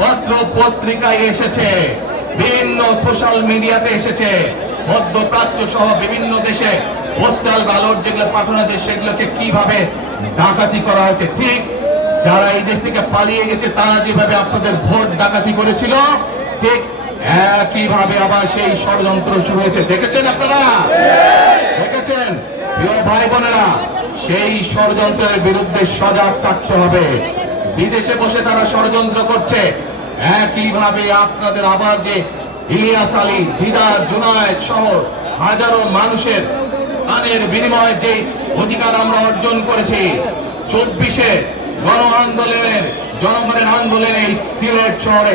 পত্র পত্রিকায় এসেছে, বিভিন্ন সোশ্যাল মিডিয়াতে এসেছে, মধ্যপ্রাচ্য সহ বিভিন্ন দেশে পোস্টাল ব্যালট যেগুলো পাঠানো হয়েছে সেগুলোকে কিভাবে ডাকাতি করা হয়েছে। ঠিক যারা এই দেশ থেকে পালিয়ে গেছে তারা যেভাবে আপনাদের ভোট ডাকাতি করেছিল, ঠিক একইভাবে আবার সেই ষড়যন্ত্র শুরু হয়েছে। দেখেছেন আপনারা? দেখেছেন? প্রিয় ভাই বোনেরা, সেই ষড়যন্ত্রের বিরুদ্ধে সজাগ থাকতে হবে। বিদেশে বসে তারা ষড়যন্ত্র করছে, একইভাবে আপনাদের আবার যে ইলিয়াস আলী, দিদার, জুনায়েদ সহ হাজারো মানুষের প্রাণের বিনিময়ে যে অধিকার আমরা অর্জন করেছি, 24-এ গণ আন্দোলনের জনগণের আন্দোলনে এই সিলেট শহরে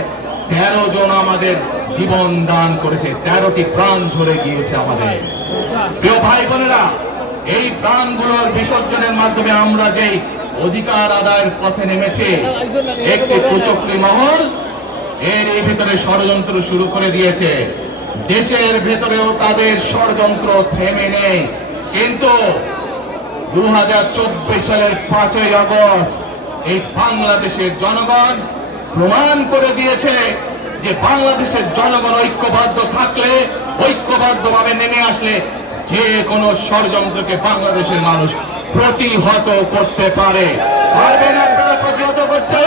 13 জন আমাদের জীবন দান করেছে, 13টি প্রাণ ঝরে গিয়েছে আমাদের। প্রিয় ভাই বোনেরা, এই প্রাণগুলোর বিসর্জনের মাধ্যমে আমরা যে অধিকার আদায়ের পথে নেমেছি, একটি কুচক্রী মহল এর ভিতরে ষড়যন্ত্র শুরু করে দিয়েছে। দেশের ভেতরেও তাদের ষড়যন্ত্র থেমে নেই, কিন্তু 2024 সালের 5ই আগস্ট এই বাংলাদেশের জনগণ প্রমাণ করে দিয়েছে যে বাংলাদেশের জনগণ ঐক্যবদ্ধ থাকলে, ঐক্যবদ্ধভাবে নেমে আসলে যে কোনো ষড়যন্ত্রকে বাংলাদেশের মানুষ প্রতিহত করতে পারে। পারবেন আপনারা প্রতিহত করতে?